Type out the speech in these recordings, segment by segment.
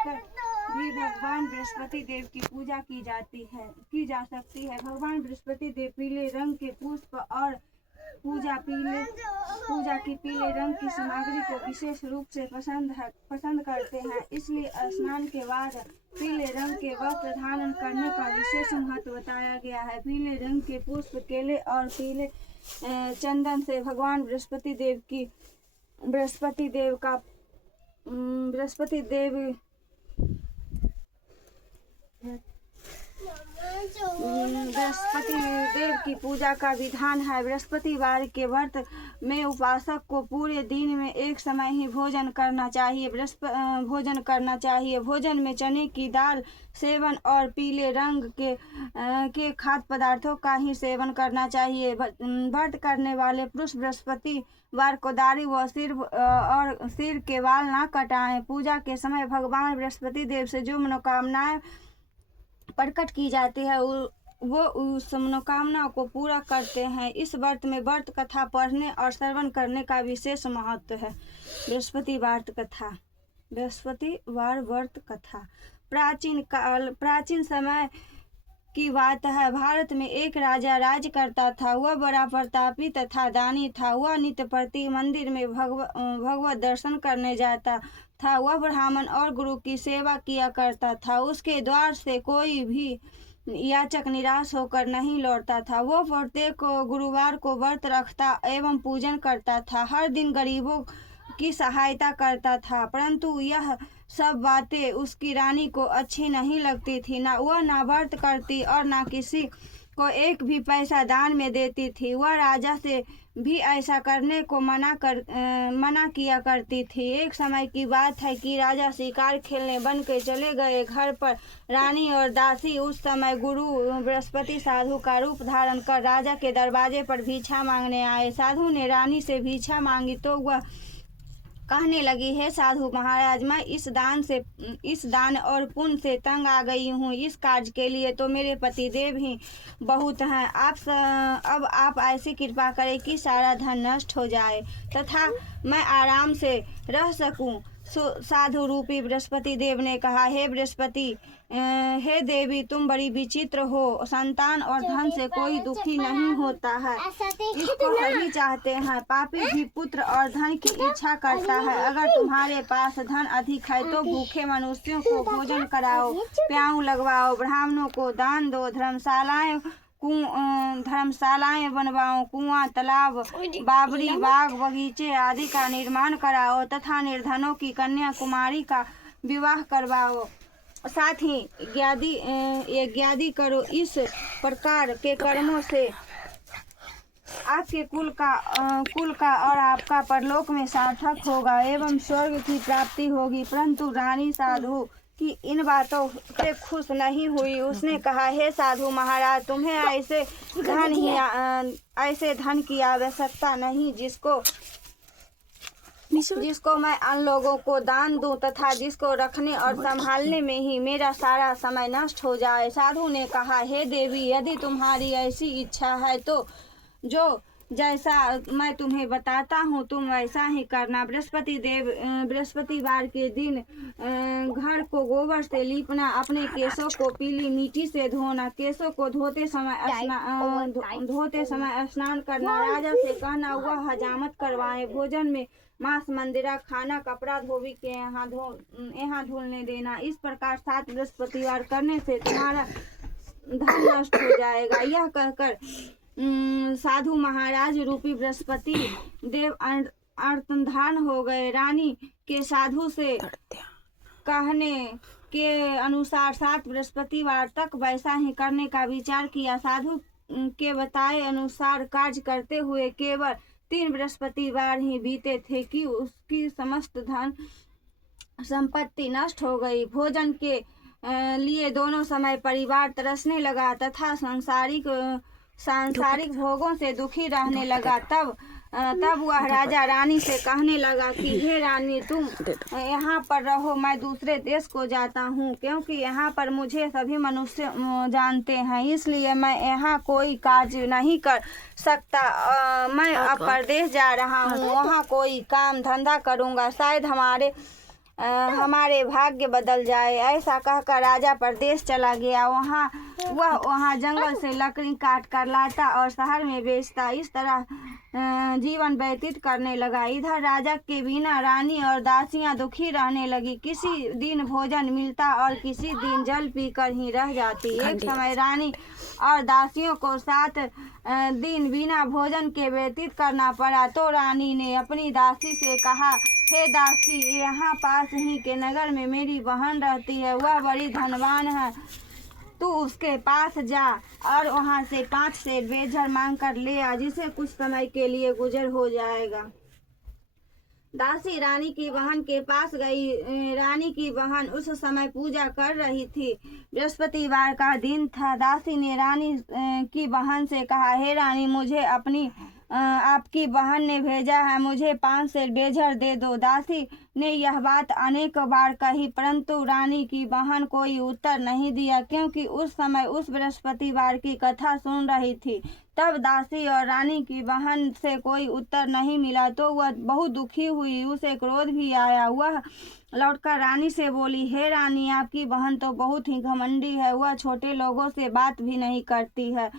कर भी भगवान बृहस्पति देव की पूजा की जा सकती है। भगवान बृहस्पति देव पीले रंग के पुष्प और पूजा की पीले रंग की सामग्री को विशेष रूप से पसंद करते हैं। इसलिए स्नान के बाद पीले रंग के वस्त्र धारण करने का विशेष महत्व बताया गया है। पीले रंग के पुष्प, केले और पीले चंदन से भगवान बृहस्पति देव की पूजा का विधान है। बृहस्पतिवार के व्रत में उपासक को पूरे दिन में एक समय ही भोजन करना चाहिए। भोजन में चने की दाल सेवन और पीले रंग के खाद्य पदार्थों का ही सेवन करना चाहिए। व्रत करने वाले पुरुष बृहस्पतिवार को दाढ़ी व सिर के बाल न कटाएं। पूजा के समय भगवान बृहस्पति देव से जो मनोकामनाएं प्रकट की जाती है वो उस मनोकामना को पूरा करते हैं। इस व्रत में व्रत कथा पढ़ने और श्रवण करने का विशेष महत्व है। बृहस्पतिवार व्रत कथा प्राचीन समय की बात है। भारत में एक राजा राज करता था। वह बड़ा प्रतापी तथा दानी था। वह नित्य प्रति मंदिर में भगवत दर्शन करने जाता था। वह ब्राह्मण और गुरु की सेवा किया करता था। उसके द्वार से कोई भी याचक निराश होकर नहीं लौटता था। वो प्रत्येक गुरुवार को व्रत रखता एवं पूजन करता था। हर दिन गरीबों की सहायता करता था। परंतु यह सब बातें उसकी रानी को अच्छी नहीं लगती थी। वह ना व्रत करती और ना किसी को एक भी पैसा दान में देती थी। वह राजा से भी ऐसा करने को मना किया करती थी। एक समय की बात है कि राजा शिकार खेलने वन के चले गए। घर पर रानी और दासी उस समय गुरु बृहस्पति साधु का रूप धारण कर राजा के दरवाजे पर भिक्षा मांगने आए। साधु ने रानी से भिक्षा मांगी तो वह कहने लगी, हे साधु महाराज, मैं इस दान और पुण्य से तंग आ गई हूँ। इस कार्य के लिए तो मेरे पति देव ही बहुत हैं। अब आप ऐसी कृपा करें कि सारा धन नष्ट हो जाए तथा मैं आराम से रह सकूं। साधु रूपी बृहस्पति देव ने कहा, हे देवी, तुम बड़ी विचित्र हो। संतान और धन से कोई दुखी नहीं होता है, इसको सभी चाहते हैं। पापी भी पुत्र और धन की इच्छा करता है। अगर तुम्हारे पास धन अधिक है तो भूखे मनुष्यों को भोजन कराओ, प्याऊ लगवाओ, ब्राह्मणों को दान दो, धर्मशालाएं बनवाओ, कुआं, तालाब, बावड़ी, बाग, बगीचे आदि का निर्माण कराओ तथा निर्धनों की कन्या कुमारी का विवाह करवाओ। साथ ही यज्ञादि करो। इस प्रकार के कर्मों से आपके कुल का और आपका परलोक में सार्थक होगा एवं स्वर्ग की प्राप्ति होगी। परंतु रानी साधु की इन बातों से खुश नहीं हुई। उसने कहा, हे साधु महाराज, तुम्हें ऐसे धन की आवश्यकता नहीं जिसको मैं अन्य लोगों को दान दूं तथा जिसको रखने और संभालने में ही मेरा सारा समय नष्ट हो जाए। साधु ने कहा, हे देवी, यदि तुम्हारी ऐसी इच्छा है तो जो जैसा मैं तुम्हें बताता हूँ तुम वैसा ही करना। बृहस्पतिवार के दिन घर को गोबर से लीपना, अपने केशों को पीली मिट्टी से धोना, केशों को धोते समय स्नान करना, राजा से कहना वह हजामत करवाए, भोजन में मांस मंदिरा खाना, कपड़ा धोबी के यहाँ धुलने देना। इस प्रकार 7 बृहस्पतिवार करने से तुम्हारा धन नष्ट हो जाएगा। यह कहकर साधु महाराज रूपी बृहस्पति देव अंतर्धान हो गए। रानी के साधु से कहने के अनुसार 7 बृहस्पतिवार तक वैसा ही करने का विचार किया। साधु के बताए अनुसार कार्य करते हुए केवल 3 बृहस्पतिवार ही बीते थे कि उसकी समस्त धन संपत्ति नष्ट हो गई। भोजन के लिए दोनों समय परिवार तरसने लगा तथा सांसारिक भोगों से दुखी रहने लगा। तब वह राजा रानी से कहने लगा कि हे रानी, तुम यहाँ पर रहो, मैं दूसरे देश को जाता हूँ, क्योंकि यहाँ पर मुझे सभी मनुष्य जानते हैं, इसलिए मैं यहाँ कोई कार्य नहीं कर सकता। मैं अब परदेश जा रहा हूँ, वहाँ कोई काम धंधा करूँगा। शायद हमारे भाग्य बदल जाए। ऐसा कहकर राजा परदेश चला गया। वह जंगल से लकड़ी काट कर लाता और शहर में बेचता। इस तरह जीवन व्यतीत करने लगा। इधर राजा के बिना रानी और दासियां दुखी रहने लगी। किसी दिन भोजन मिलता और किसी दिन जल पीकर ही रह जाती। एक समय रानी और दासियों को 7 दिन बिना भोजन के व्यतीत करना पड़ा। तो रानी ने अपनी दासी से कहा, हे दासी, यहाँ पास ही के नगर में मेरी बहन रहती है। वह बड़ी धनवान है। तू उसके पास जा और वहाँ से 5 सेर बेझर मांग कर ले आ, जिसे कुछ समय के लिए गुजर हो जाएगा। दासी रानी की बहन के पास गई। रानी की बहन उस समय पूजा कर रही थी। बृहस्पतिवार का दिन था। दासी ने रानी की बहन से कहा, हे रानी, मुझे आपकी बहन ने भेजा है, मुझे 5 सेर बेझर दे दो। दासी ने यह बात अनेक बार कही, परंतु रानी की बहन कोई उत्तर नहीं दिया, क्योंकि उस समय उस बृहस्पतिवार की कथा सुन रही थी। तब दासी और रानी की बहन से कोई उत्तर नहीं मिला तो वह बहुत दुखी हुई। उसे क्रोध भी आया। वह लौटकर रानी से बोली, हे रानी, आपकी बहन तो बहुत ही घमंडी है। वह छोटे लोगों से बात भी नहीं करती है।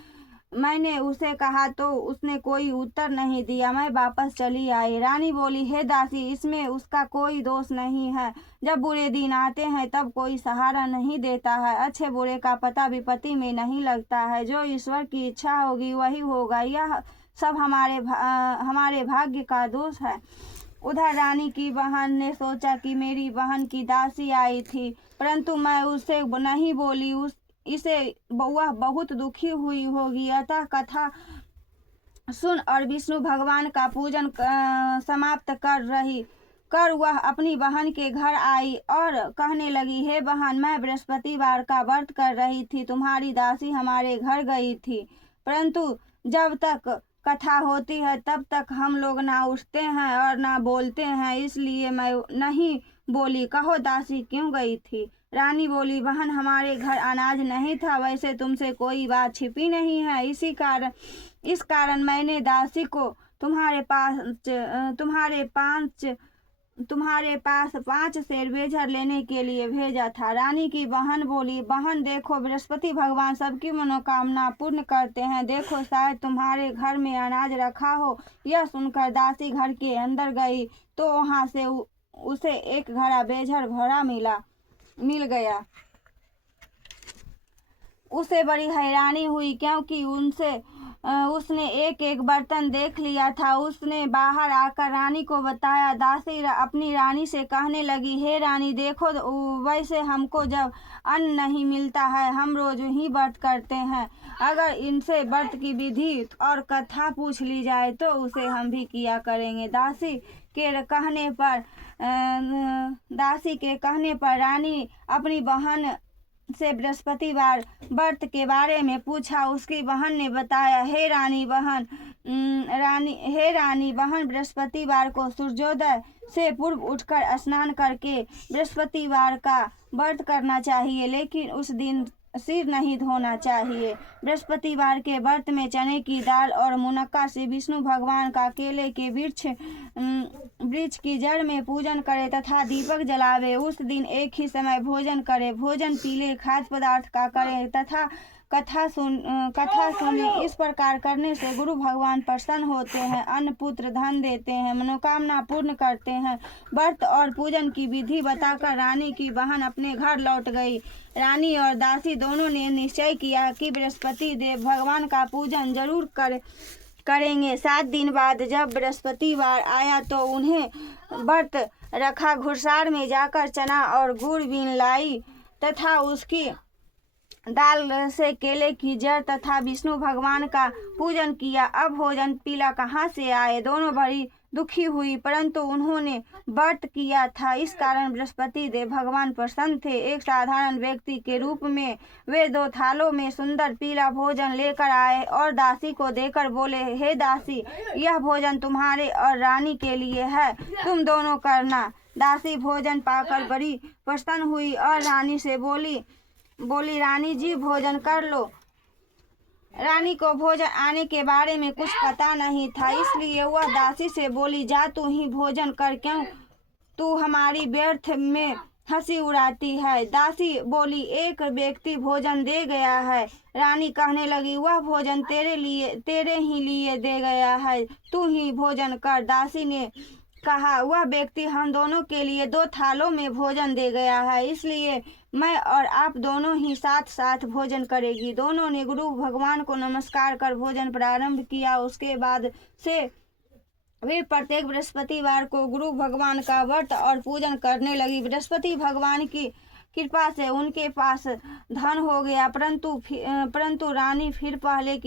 मैंने उसे कहा तो उसने कोई उत्तर नहीं दिया। मैं वापस चली आई। रानी बोली, हे दासी, इसमें उसका कोई दोष नहीं है। जब बुरे दिन आते हैं तब कोई सहारा नहीं देता है। अच्छे बुरे का पता विपत्ति में नहीं लगता है। जो ईश्वर की इच्छा होगी वही होगा। यह सब हमारे भाग्य का दोष है। उधर रानी की बहन ने सोचा कि मेरी बहन की दासी आई थी, परंतु मैं उससे नहीं बोली। वह बहुत दुखी हुई होगी। अतः कथा सुन और विष्णु भगवान का पूजन समाप्त कर वह अपनी बहन के घर आई और कहने लगी, हे बहन, मैं बृहस्पतिवार का व्रत कर रही थी। तुम्हारी दासी हमारे घर गई थी, परंतु जब तक कथा होती है तब तक हम लोग ना उठते हैं और ना बोलते हैं, इसलिए मैं नहीं बोली। कहो दासी क्यों गई थी? रानी बोली, बहन, हमारे घर अनाज नहीं था। वैसे तुमसे कोई बात छिपी नहीं है। इस कारण मैंने दासी को तुम्हारे पास 5 सेर बेझर लेने के लिए भेजा था। रानी की बहन बोली, बहन देखो, बृहस्पति भगवान सबकी मनोकामना पूर्ण करते हैं। देखो, शायद तुम्हारे घर में अनाज रखा हो। यह सुनकर दासी घर के अंदर गई तो वहां से उसे एक घड़ा बेझर भरा मिल गया। उसे बड़ी हैरानी हुई, क्योंकि उसने एक बर्तन देख लिया था। उसने बाहर आकर रानी को बताया। दासी अपनी रानी से कहने लगी, हे रानी, देखो, वैसे हमको जब अन्न नहीं मिलता है हम रोज ही व्रत करते हैं। अगर इनसे व्रत की विधि और कथा पूछ ली जाए तो उसे हम भी किया करेंगे। दासी के कहने पर रानी अपनी बहन से बृहस्पतिवार व्रत के बारे में पूछा। उसकी बहन ने बताया, हे रानी बहन, बृहस्पतिवार को सूर्योदय से पूर्व उठकर स्नान करके बृहस्पतिवार का व्रत करना चाहिए, लेकिन उस दिन सिर नहीं धोना चाहिए। बृहस्पतिवार के व्रत में चने की दाल और मुनक्का से विष्णु भगवान का केले के वृक्ष की जड़ में पूजन करे तथा दीपक जलावे। उस दिन एक ही समय भोजन करे। भोजन पीले खाद्य पदार्थ का करे तथा कथा सुने। इस प्रकार करने से गुरु भगवान प्रसन्न होते हैं, अन्न पुत्र धन देते हैं, मनोकामना पूर्ण करते हैं। व्रत और पूजन की विधि बताकर रानी की बहन अपने घर लौट गई। रानी और दासी दोनों ने निश्चय किया कि बृहस्पति देव भगवान का पूजन जरूर करेंगे। 7 दिन बाद जब बृहस्पतिवार आया तो उन्हें व्रत रखा। घुड़सार में जाकर चना और गुड़ बीन लाई तथा उसकी दाल से केले की जड़ तथा विष्णु भगवान का पूजन किया। अब भोजन पीला कहाँ से आए? दोनों बड़ी दुखी हुई, परंतु उन्होंने व्रत किया था, इस कारण बृहस्पति देव भगवान प्रसन्न थे। एक साधारण व्यक्ति के रूप में वे 2 थालों में सुंदर पीला भोजन लेकर आए और दासी को देकर बोले, हे दासी, यह भोजन तुम्हारे और रानी के लिए है, तुम दोनों करना। दासी भोजन पाकर बड़ी प्रसन्न हुई और रानी से बोली, रानी जी, भोजन कर लो। रानी को भोजन आने के बारे में कुछ पता नहीं था, इसलिए वह दासी से बोली, जा तू ही भोजन कर, तू हमारी व्यर्थ में हंसी उड़ाती है। दासी बोली, एक व्यक्ति भोजन दे गया है। रानी कहने लगी, वह भोजन तेरे ही लिए दे गया है, तू ही भोजन कर। दासी ने कहा, वह व्यक्ति हम दोनों के लिए 2 थालों में भोजन दे गया है, इसलिए मैं और आप दोनों ही साथ साथ भोजन करेगी। दोनों ने गुरु भगवान को नमस्कार कर भोजन प्रारंभ किया। उसके बाद से वे प्रत्येक बृहस्पतिवार को गुरु भगवान का व्रत और पूजन करने लगी। बृहस्पति भगवान की कृपा से उनके पास धन हो गया, परंतु रानी फिर पहले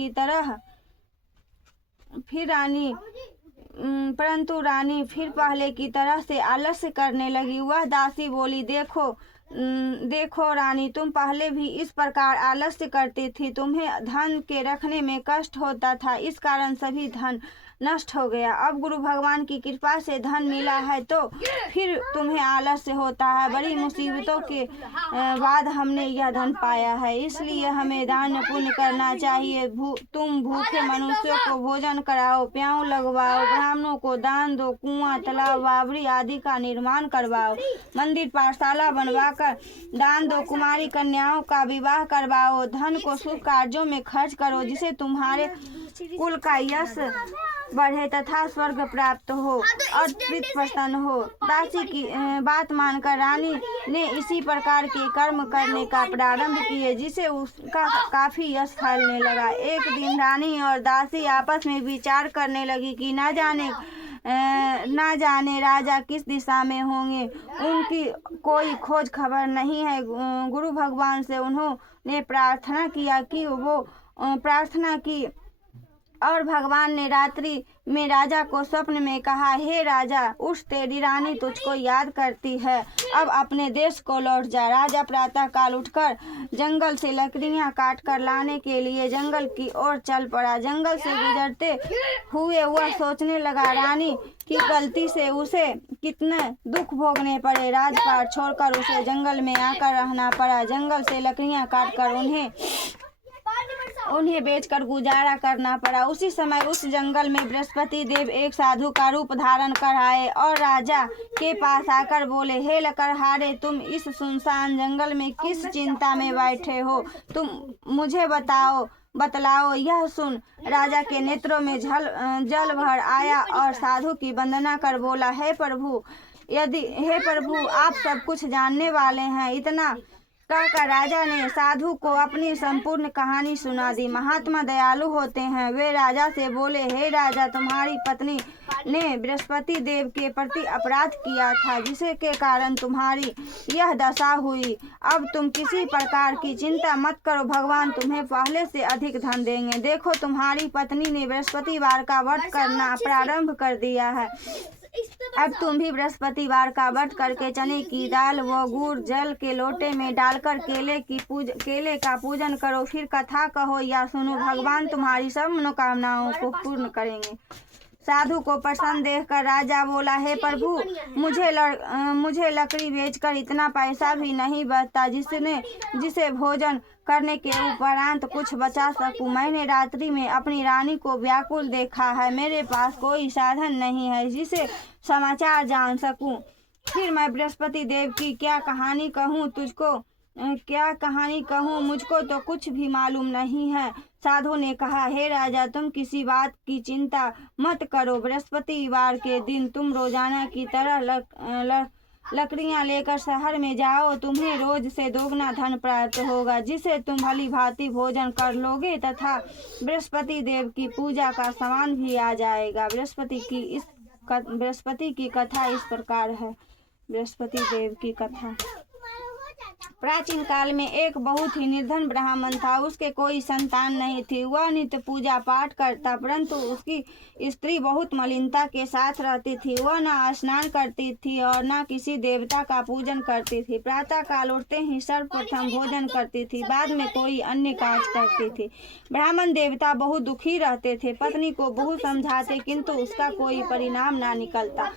की तरह से आलस्य करने लगी। वह दासी बोली, देखो रानी, तुम पहले भी इस प्रकार आलस्य करती थी। तुम्हें धन के रखने में कष्ट होता था, इस कारण सभी धन नष्ट हो गया। अब गुरु भगवान की कृपा से धन मिला है तो फिर तुम्हें आलस्य होता है। बड़ी मुसीबतों के बाद हमने यह धन पाया है, इसलिए हमें दान पुण्य करना चाहिए। तुम भूखे मनुष्यों को भोजन कराओ, प्याऊ लगवाओ, ब्राह्मणों को दान दो, कुआं, तालाब, बावड़ी आदि का निर्माण करवाओ, मंदिर पाठशाला बनवाकर दान दो, कुमारी कन्याओं का विवाह करवाओ। धन को शुभ कार्यों में खर्च करो, जिसे तुम्हारे कुल का यश बढ़े तथा स्वर्ग प्राप्त हो और पितृ प्रसन्न हो। दासी की बात मानकर रानी ने इसी प्रकार के कर्म करने का प्रारंभ किए, जिसे उसका काफी यश फैलने लगा। एक दिन रानी और दासी आपस में विचार करने लगी कि ना जाने राजा किस दिशा में होंगे, उनकी कोई खोज खबर नहीं है। गुरु भगवान से उन्होंने प्रार्थना की और भगवान ने रात्रि में राजा को स्वप्न में कहा, हे राजा, उठ, तेरी रानी तुझको याद करती है, अब अपने देश को लौट जा। राजा प्रातः काल उठकर जंगल से लकड़ियां काट कर लाने के लिए जंगल की ओर चल पड़ा। जंगल से गुजरते हुए वह सोचने लगा, रानी की गलती से उसे कितने दुख भोगने पड़े। राजपाट छोड़कर उसे जंगल में आकर रहना पड़ा। जंगल से लकड़ियां काटकर उन्हें बेचकर गुजारा करना पड़ा। उसी समय उस जंगल में बृहस्पति देव एक साधु का रूप धारण कर आए और राजा के पास आकर बोले, हे लकड़हारे, तुम इस सुनसान जंगल में किस चिंता में बैठे हो, तुम मुझे बतलाओ। यह सुन राजा के नेत्रों में जल भर आया और साधु की वंदना कर बोला, हे प्रभु, आप सब कुछ जानने वाले हैं। इतना कहकर राजा ने साधु को अपनी संपूर्ण कहानी सुना दी। महात्मा दयालु होते हैं। वे राजा से बोले, हे राजा, तुम्हारी पत्नी ने बृहस्पति देव के प्रति अपराध किया था, जिसके के कारण तुम्हारी यह दशा हुई। अब तुम किसी प्रकार की चिंता मत करो, भगवान तुम्हें पहले से अधिक धन देंगे। देखो, तुम्हारी पत्नी ने बृहस्पतिवार का व्रत करना प्रारंभ कर दिया है। अब तुम भी बृहस्पतिवार का व्रत करके चने की दाल व गुड़ जल के लोटे में डालकर केले का पूजन करो, फिर कथा कहो या सुनो, भगवान तुम्हारी सब मनोकामनाओं को पूर्ण करेंगे। साधु को प्रसन्न देखकर राजा बोला, हे प्रभु, मुझे लकड़ी बेचकर इतना पैसा भी नहीं बचता जिसे भोजन करने के उपरांत कुछ बचा सकूं। मैंने रात्रि में अपनी रानी को व्याकुल देखा है। मेरे पास कोई साधन नहीं है जिसे समाचार जान सकूं। फिर मैं बृहस्पति देव की क्या कहानी कहूँ, मुझको तो कुछ भी मालूम नहीं है। साधु ने कहा, हे राजा, तुम किसी बात की चिंता मत करो। बृहस्पतिवार के दिन तुम रोजाना की तरह लकड़ियां लेकर शहर में जाओ। तुम्हें रोज से दोगुना धन प्राप्त होगा, जिसे तुम भली भांति भोजन कर लोगे तथा बृहस्पति देव की पूजा का सामान भी आ जाएगा। बृहस्पति की कथा इस प्रकार है। बृहस्पति देव की कथा। प्राचीन काल में एक बहुत ही निर्धन ब्राह्मण था। उसके कोई संतान नहीं थी। वह नित्य पूजा पाठ करता, परंतु उसकी स्त्री बहुत मलिनता के साथ रहती थी। वह न स्नान करती थी और न किसी देवता का पूजन करती थी। प्रातः काल उठते ही सर्वप्रथम भोजन करती थी, बाद में कोई अन्य कार्य करती थी। ब्राह्मण देवता बहुत दुखी रहते थे। पत्नी को बहुत समझाते, किंतु उसका कोई परिणाम ना निकलता।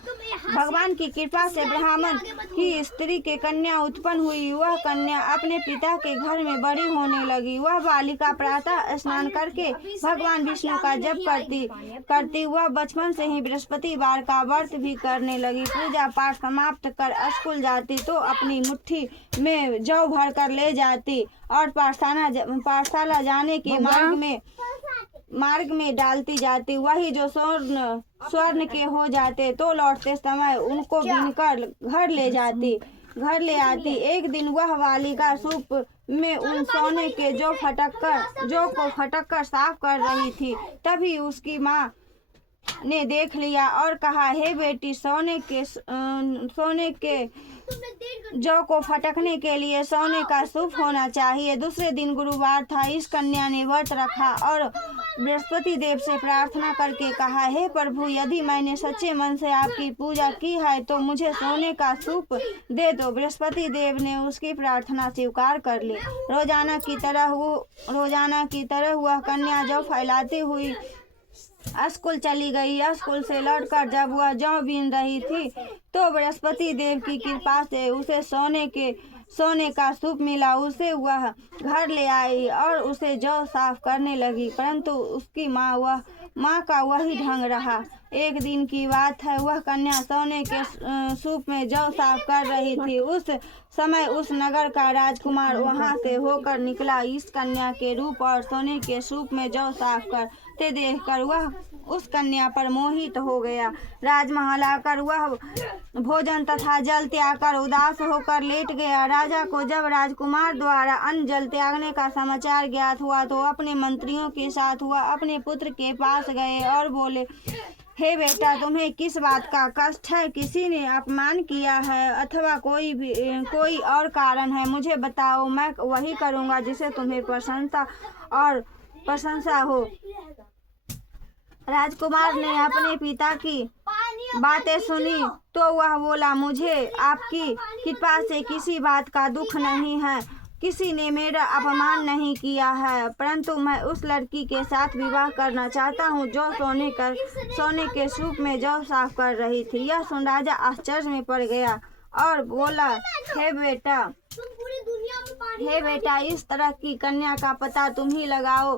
भगवान की कृपा से ब्राह्मण की स्त्री के कन्या उत्पन्न हुई। वह कन्या अपने पिता के घर में बड़ी होने लगी। वह बालिका प्रातः स्नान करके भगवान विष्णु का जप करती वह बचपन से ही बृहस्पतिवार का व्रत भी करने लगी। पूजा पाठ समाप्त कर स्कूल जाती तो अपनी मुट्ठी में जौ भर कर ले जाती और पाठशाला जाने के मार्ग में डालती जाती। वही जो स्वर्ण के हो जाते तो लौटते समय उनको बीनकर घर ले आती। एक दिन वह बालिका सूप में उन सोने के जौ को फटक कर साफ कर रही थी। तभी उसकी माँ ने देख लिया और कहा, हे बेटी, सोने के जौ को फटकने के लिए सोने का सूप होना चाहिए। दूसरे दिन गुरुवार था। इस कन्या ने व्रत रखा और बृहस्पति देव से प्रार्थना करके कहा, हे प्रभु, यदि मैंने सच्चे मन से आपकी पूजा की है तो मुझे सोने का सूप दे दो। बृहस्पति देव ने उसकी प्रार्थना स्वीकार कर ली। रोजाना की तरह वह कन्या जौ फैलाती हुई स्कूल चली गई। स्कूल से लौटकर जब वह जौ बीन रही थी तो बृहस्पति देव की कृपा से उसे सोने का सूप मिला। उसे वह घर ले आई और उसे जौ साफ करने लगी, परंतु उसकी माँ का वही ढंग रहा। एक दिन की बात है, वह कन्या सोने के सूप में जौ साफ कर रही थी। उस समय उस नगर का राजकुमार वहां से होकर निकला। इस कन्या के रूप और सोने के सूप में जौ साफ करते देखकर वह उस कन्या पर मोहित हो गया। राजमहल आकर वह भोजन तथा जल त्याग कर उदास होकर लेट गया। राजा को जब राजकुमार द्वारा अन्न जल त्यागने का समाचार ज्ञात हुआ तो अपने मंत्रियों के साथ वह अपने पुत्र के पास गए और बोले, हे बेटा, तुम्हें किस बात का कष्ट है? किसी ने अपमान किया है अथवा कोई और कारण है? मुझे बताओ, मैं वही करूँगा जिसे तुम्हें प्रशंसा हो। राजकुमार ने अपने पिता की बातें सुनी तो वह बोला, मुझे आपकी कृपा से किसी बात का दुख नहीं है। किसी ने मेरा अपमान नहीं किया है, परंतु मैं उस लड़की के साथ विवाह करना चाहता हूँ जो सोने के सूप में जौ साफ कर रही थी। यह सुन राजा आश्चर्य में पड़ गया और बोला, हे बेटा, इस तरह की कन्या का पता तुम ही लगाओ।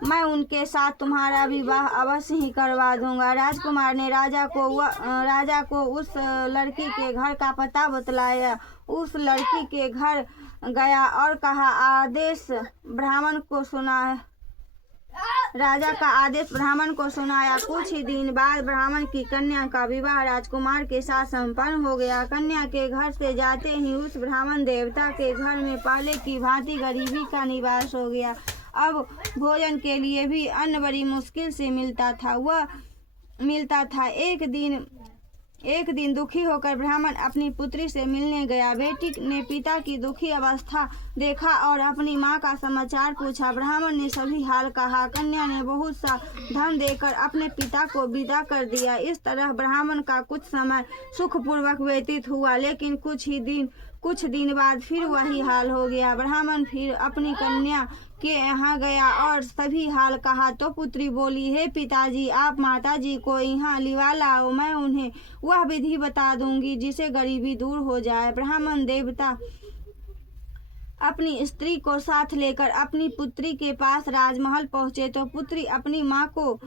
मैं उनके साथ तुम्हारा विवाह अवश्य ही करवा दूंगा। राजकुमार ने राजा को उस लड़की के घर का पता बतलाया। उस लड़की के घर गया और राजा का आदेश ब्राह्मण को सुनाया। कुछ ही दिन बाद ब्राह्मण की कन्या का विवाह राजकुमार के साथ संपन्न हो गया। कन्या के घर से जाते ही उस ब्राह्मण देवता के घर में पहले की भांति गरीबी का निवास हो गया। अब भोजन के लिए भी अन्न बड़ी मुश्किल से मिलता था। एक दिन दुखी होकर ब्राह्मण अपनी पुत्री से मिलने गया। बेटी ने पिता की दुखी अवस्था देखा और अपनी माँ का समाचार पूछा। ब्राह्मण ने सभी हाल कहा। कन्या ने बहुत सा धन देकर अपने पिता को विदा कर दिया। इस तरह ब्राह्मण का कुछ समय सुखपूर्वक व्यतीत हुआ, लेकिन कुछ दिन बाद फिर वही हाल हो गया। ब्राह्मण फिर अपनी कन्या के यहाँ गया और सभी हाल कहा तो पुत्री बोली, हे पिताजी, आप माताजी को यहाँ लिवा लाओ, मैं उन्हें वह विधि बता दूंगी जिसे गरीबी दूर हो जाए। ब्राह्मण देवता अपनी स्त्री को साथ लेकर अपनी पुत्री के पास राजमहल पहुँचे तो पुत्री अपनी माँ को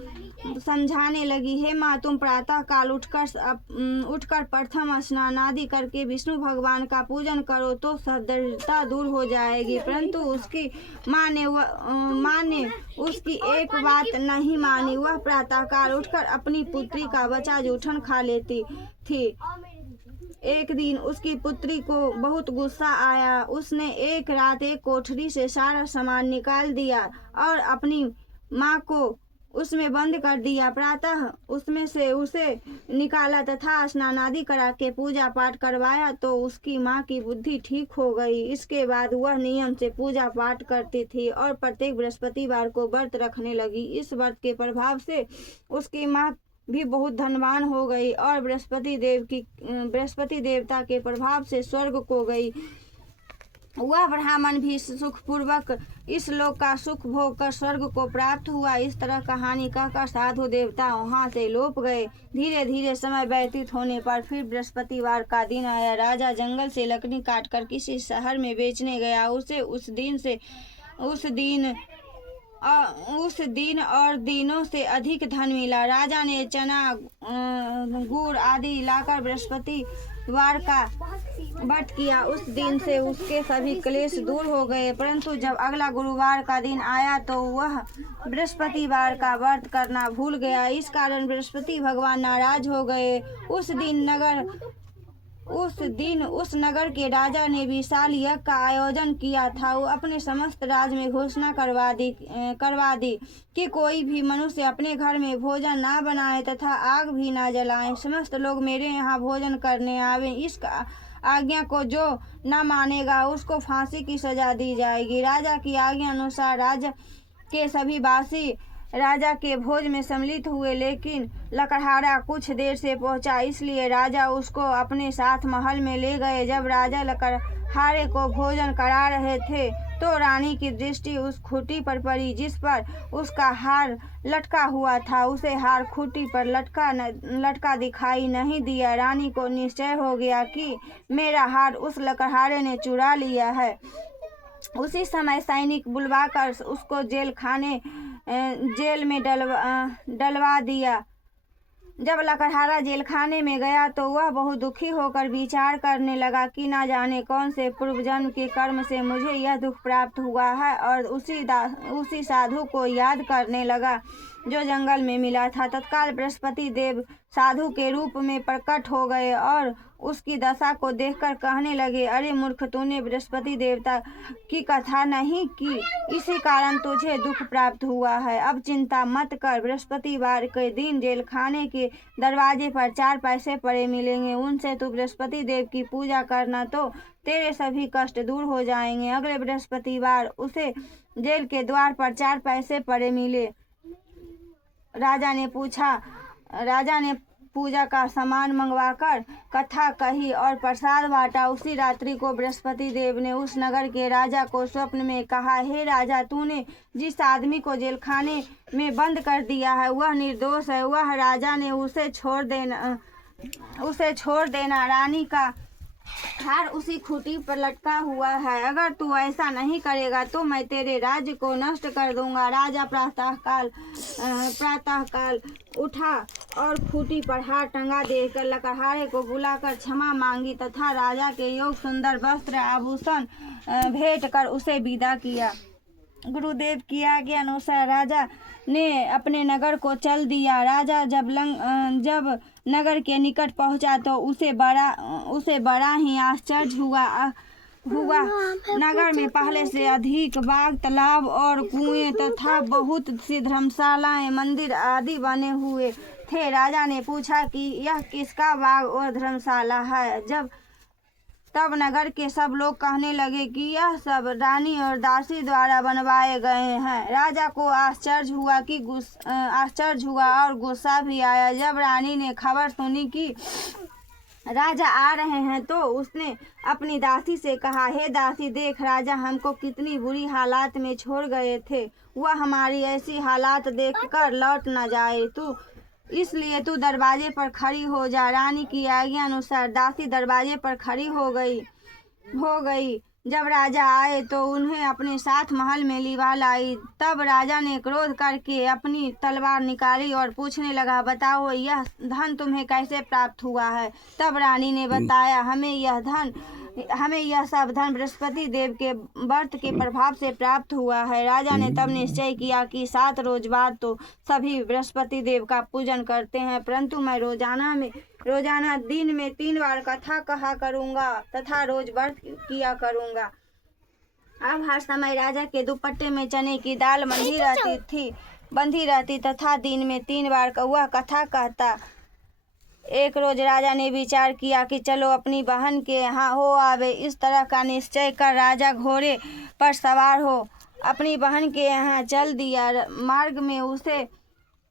समझाने लगी, हे माँ, तुम प्रातः काल उठकर प्रथम स्नान आदि करके विष्णु भगवान का पूजन करो तो दरिद्रता दूर हो जाएगी। परंतु उसकी माँ ने उसकी एक बात नहीं मानी। वह प्रातः काल उठकर अपनी पुत्री का बचा जूठन खा लेती थी। एक दिन उसकी पुत्री को बहुत गुस्सा आया। उसने एक रात एक कोठरी से सारा सामान निकाल दिया और अपनी माँ को उसमें बंद कर दिया। प्रातः उसमें से उसे निकाला तथा स्नान आदि करा के पूजा पाठ करवाया तो उसकी माँ की बुद्धि ठीक हो गई। इसके बाद वह नियम से पूजा पाठ करती थी और प्रत्येक बृहस्पतिवार को व्रत रखने लगी। इस व्रत के प्रभाव से उसकी माँ भी बहुत धनवान हो गई और बृहस्पति देवता के प्रभाव से स्वर्ग को गई। वह ब्राह्मण भी सुखपूर्वक इस लोक का सुख भोग कर स्वर्ग को प्राप्त हुआ। इस तरह कहानी कहकर साधु देवता वहां से लोप गए। धीरे धीरे समय व्यतीत होने पर फिर बृहस्पतिवार का दिन आया। राजा जंगल से लकड़ी काटकर किसी शहर में बेचने गया। उसे उस दिन और दिनों से अधिक धन मिला। राजा ने चना गुड़ आदि लाकर बृहस्पतिवार का व्रत किया। उस दिन से उसके सभी क्लेश दूर हो गए। परंतु जब अगला गुरुवार का दिन आया तो वह बृहस्पतिवार का व्रत करना भूल गया। इस कारण बृहस्पति भगवान नाराज हो गए। उस दिन उस नगर के राजा ने विशाल यज्ञ का आयोजन किया था। वो अपने समस्त राज्य में घोषणा करवा दी कि कोई भी मनुष्य अपने घर में भोजन ना बनाए तथा आग भी ना जलाए। समस्त लोग मेरे यहाँ भोजन करने आवे। इस आज्ञा को जो न मानेगा उसको फांसी की सजा दी जाएगी। राजा की आज्ञा अनुसार राज्य के सभी वासी राजा के भोज में सम्मिलित हुए, लेकिन लकड़हारा कुछ देर से पहुंचा, इसलिए राजा उसको अपने साथ महल में ले गए। जब राजा लकड़हारे को भोजन करा रहे थे तो रानी की दृष्टि उस खूंटी पर पड़ी जिस पर उसका हार लटका हुआ था। उसे हार खूंटी पर लटका दिखाई नहीं दिया। रानी को निश्चय हो गया कि मेरा हार उस लकड़हारे ने चुरा लिया है। उसी समय सैनिक बुलवाकर उसको जेल में डलवा दिया। जब लकड़हारा जेल खाने में गया तो वह बहुत दुखी होकर विचार करने लगा कि न जाने कौन से पूर्व जन्म के कर्म से मुझे यह दुख प्राप्त हुआ है, और उसी साधु को याद करने लगा जो जंगल में मिला था। तत्काल बृहस्पति देव साधु के रूप में प्रकट हो गए और उसकी दशा को देखकर कहने लगे, अरे मूर्ख, तूने बृहस्पति देवता की कथा नहीं की, इसी कारण तुझे दुख प्राप्त हुआ है। अब चिंता मत कर, बृहस्पतिवार के दिन जेल खाने के दरवाजे पर 4 पैसे पड़े मिलेंगे। उनसे तू बृहस्पति देव की पूजा करना तो तेरे सभी कष्ट दूर हो जाएंगे। अगले बृहस्पतिवार उसे जेल के द्वार पर 4 पैसे पड़े मिले। राजा ने पूजा का सामान मंगवाकर कथा कही और प्रसाद बांटा। उसी रात्रि को बृहस्पति देव ने उस नगर के राजा को स्वप्न में कहा, हे राजा, तूने जिस आदमी को जेल खाने में बंद कर दिया है वह निर्दोष है। वह राजा ने उसे छोड़ देना। रानी का हार उसी खूंटी पर लटका हुआ है। अगर तू ऐसा नहीं करेगा तो मैं तेरे राज्य को नष्ट कर दूंगा। राजा प्रातःकाल उठा और खूंटी पर हार टंगा देखकर लकड़हारे को बुलाकर क्षमा मांगी तथा राजा के योग सुंदर वस्त्र आभूषण भेंट कर उसे विदा किया। गुरुदेव की आज्ञा अनुसार राजा ने अपने नगर को चल दिया। राजा जब नगर के निकट पहुंचा तो उसे बड़ा ही आश्चर्य हुआ। नगर में पहले से अधिक बाग, तालाब और कुएं तथा बहुत सी धर्मशालाएं, मंदिर आदि बने हुए थे। राजा ने पूछा कि यह किसका बाग और धर्मशाला है। तब नगर के सब लोग कहने लगे कि यह सब रानी और दासी द्वारा बनवाए गए हैं। राजा को आश्चर्य हुआ और गुस्सा भी आया। जब रानी ने खबर सुनी कि राजा आ रहे हैं तो उसने अपनी दासी से कहा, हे दासी, देख, राजा हमको कितनी बुरी हालात में छोड़ गए थे। वह हमारी ऐसी हालात देखकर लौट न जाए, इसलिए तू दरवाजे पर खड़ी हो जा। रानी की आज्ञा अनुसार दासी दरवाजे पर खड़ी हो गई। जब राजा आए तो उन्हें अपने साथ महल में लिवा लाई। तब राजा ने क्रोध करके अपनी तलवार निकाली और पूछने लगा, बताओ यह धन तुम्हें कैसे प्राप्त हुआ है। तब रानी ने बताया, हमें यह सब धन बृहस्पति देव के व्रत के प्रभाव से प्राप्त हुआ है। राजा ने तब निश्चय किया कि 7 रोज बाद तो सभी बृहस्पति देव का पूजन करते हैं, परंतु मैं रोजाना दिन में 3 बार कथा कहा करूंगा तथा रोज व्रत किया करूंगा। अब हर समय राजा के दुपट्टे में चने की दाल बंधी रहती तथा दिन में 3 बार वह कथा कहता। एक रोज राजा ने विचार किया कि चलो अपनी बहन के यहाँ हो आवे। इस तरह का निश्चय कर राजा घोड़े पर सवार हो अपनी बहन के यहाँ चल दिया। मार्ग में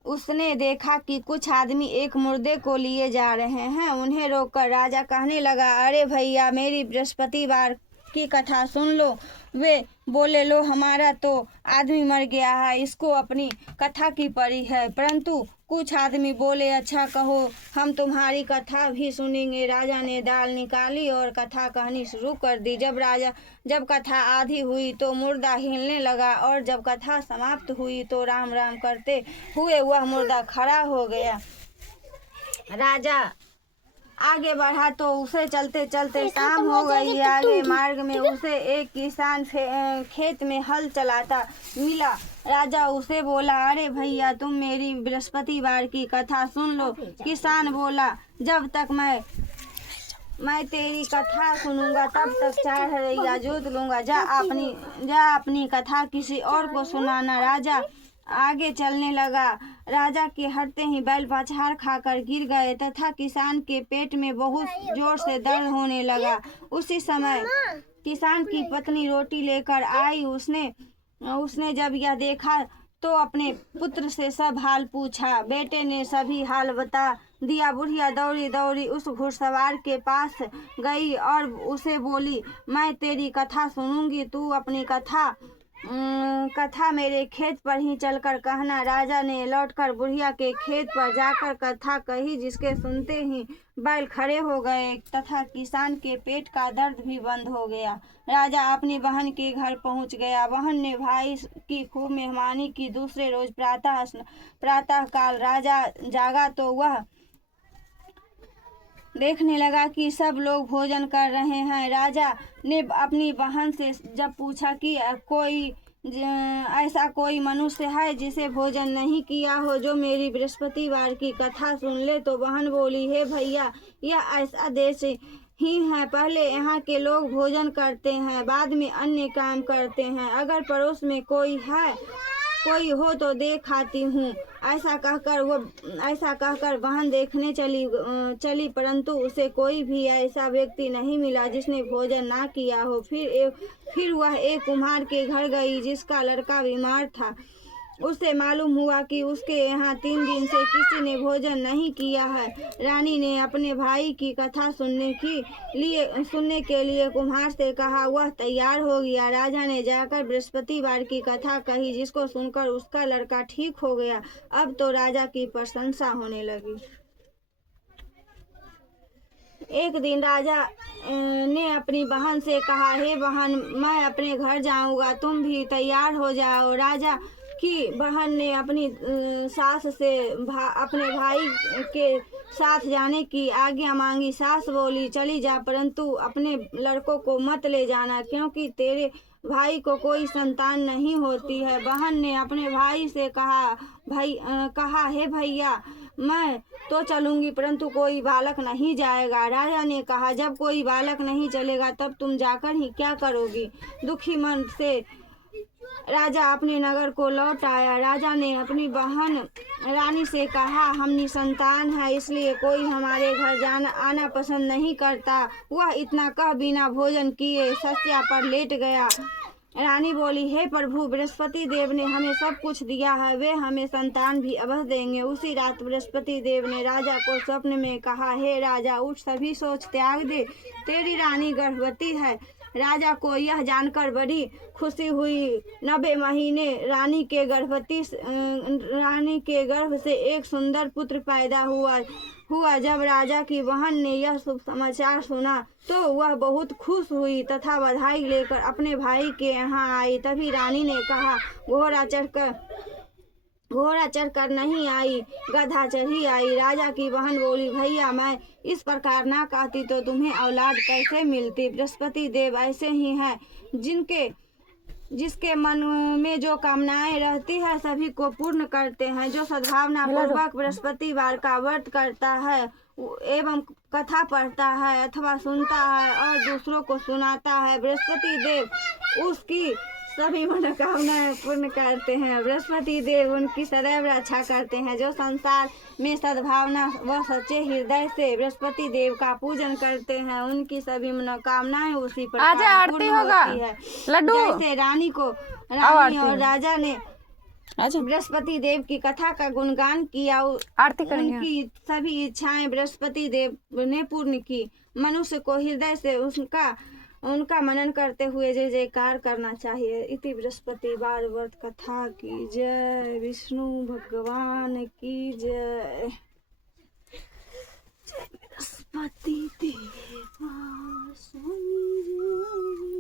उसने देखा कि कुछ आदमी एक मुर्दे को लिए जा रहे हैं। उन्हें रोककर राजा कहने लगा, अरे भैया, मेरी बृहस्पतिवार की कथा सुन लो। वे बोले, लो हमारा तो आदमी मर गया है, इसको अपनी कथा की पड़ी है। परंतु कुछ आदमी बोले, अच्छा कहो, हम तुम्हारी कथा भी सुनेंगे। राजा ने दाल निकाली और कथा कहनी शुरू कर दी। जब कथा आधी हुई तो मुर्दा हिलने लगा और जब कथा समाप्त हुई तो राम राम करते हुए वह मुर्दा खड़ा हो गया। राजा आगे बढ़ा तो उसे चलते चलते शाम हो गई। आगे मार्ग में उसे एक किसान खेत में हल चलाता मिला। राजा उसे बोला, अरे भैया, तुम मेरी बृहस्पतिवार की कथा सुन लो। किसान बोला, जब तक मैं तेरी कथा सुनूंगा तब तक 4 हरैया जोत लूंगा। जा अपनी कथा किसी और को सुनाना। राजा आगे चलने लगा। राजा के हटते ही बैल पछाड़ खाकर गिर गए तथा किसान के पेट में बहुत जोर से दर्द होने लगा। उसी समय किसान की पत्नी रोटी लेकर आई। उसने जब यह देखा तो अपने पुत्र से सब हाल पूछा। बेटे ने सभी हाल बता दिया। बुढ़िया दौड़ी दौड़ी उस घुड़सवार के पास गई और उसे बोली, मैं तेरी कथा सुनूंगी, तू अपनी कथा मेरे खेत पर ही चलकर कहना। राजा ने लौटकर बुढ़िया के खेत पर जाकर कथा कही, जिसके सुनते ही बैल खड़े हो गए तथा किसान के पेट का दर्द भी बंद हो गया। राजा अपनी बहन के घर पहुंच गया। बहन ने भाई की खूब मेहमानी की। दूसरे रोज प्रातः काल राजा जागा तो वह देखने लगा कि सब लोग भोजन कर रहे हैं। राजा ने अपनी बहन से जब पूछा कि ऐसा कोई मनुष्य है जिसे भोजन नहीं किया हो, जो मेरी बृहस्पतिवार की कथा सुन ले, तो बहन बोली, हे भैया, यह ऐसा देश ही है। पहले यहाँ के लोग भोजन करते हैं, बाद में अन्य काम करते हैं। अगर पड़ोस में कोई हो तो देख आती हूँ। ऐसा कहकर बहन देखने चली, परंतु उसे कोई भी ऐसा व्यक्ति नहीं मिला जिसने भोजन ना किया हो। फिर वह एक कुम्हार के घर गई जिसका लड़का बीमार था। उससे मालूम हुआ कि उसके यहाँ 3 दिन से किसी ने भोजन नहीं किया है। रानी ने अपने भाई की कथा सुनने के लिए कुम्हार से कहा। वह तैयार हो गया। राजा ने जाकर बृहस्पतिवार की कथा कही, जिसको सुनकर उसका लड़का ठीक हो गया। अब तो राजा की प्रशंसा होने लगी। एक दिन राजा ने अपनी बहन से कहा, हे बहन, मैं अपने घर जाऊंगा, तुम भी तैयार हो जाओ। राजा की बहन ने अपनी सास से अपने भाई के साथ जाने की आज्ञा मांगी। सास बोली, चली जा, परंतु अपने लड़कों को मत ले जाना, क्योंकि तेरे भाई को कोई संतान नहीं होती है। बहन ने अपने भाई से कहा, हे भैया, मैं तो चलूंगी, परंतु कोई बालक नहीं जाएगा। राजा ने कहा, जब कोई बालक नहीं चलेगा तब तुम जाकर ही क्या करोगी। दुखी मन से राजा अपने नगर को लौट आया। राजा ने अपनी बहन रानी से कहा, हम निसंतान है, इसलिए कोई हमारे घर आना पसंद नहीं करता। वह इतना कह बिना भोजन किए शैया पर लेट गया। रानी बोली, हे प्रभु, बृहस्पति देव ने हमें सब कुछ दिया है, वे हमें संतान भी अवश्य देंगे। उसी रात बृहस्पति देव ने राजा को स्वप्न में कहा, हे राजा, उठ, सभी सोच त्याग दे, तेरी रानी गर्भवती है। राजा को यह जानकर बड़ी खुशी हुई। 90 महीने रानी के गर्भ से एक सुंदर पुत्र पैदा हुआ। जब राजा की बहन ने यह शुभ समाचार सुना तो वह बहुत खुश हुई तथा बधाई लेकर अपने भाई के यहाँ आई। तभी रानी ने कहा, घोड़ा चढ़कर नहीं आई, गधा चढ़ी आई। राजा की बहन बोली, भैया, मैं इस प्रकार ना कहती तो तुम्हें औलाद कैसे मिलती। बृहस्पति देव ऐसे ही हैं, जिसके मन में जो कामनाएं रहती है सभी को पूर्ण करते हैं। जो सद्भावना पूर्वक बृहस्पतिवार का व्रत करता है एवं कथा पढ़ता है अथवा सुनता है और दूसरों को सुनाता है, बृहस्पति देव उसकी सभी मनोकामनाएं पूर्ण करते हैं। बृहस्पति देव उनकी सदैव रक्षा करते हैं। जो संसार में सद्भावना व सच्चे हृदय से बृहस्पति देव का पूजन करते हैं, उनकी सभी मनोकामनाएं उसी प्रकार पूर्ण होती है। जैसे रानी और राजा ने बृहस्पति देव की कथा का गुणगान किया, उनकी सभी इच्छाएं बृहस्पति देव ने पूर्ण की। मनुष्य को हृदय से उनका मनन करते हुए जय जयकार करना चाहिए। इति बृहस्पति वार व्रत कथा की जय। विष्णु भगवान की जय। जय बृहस्पति देवा स्वामी जय।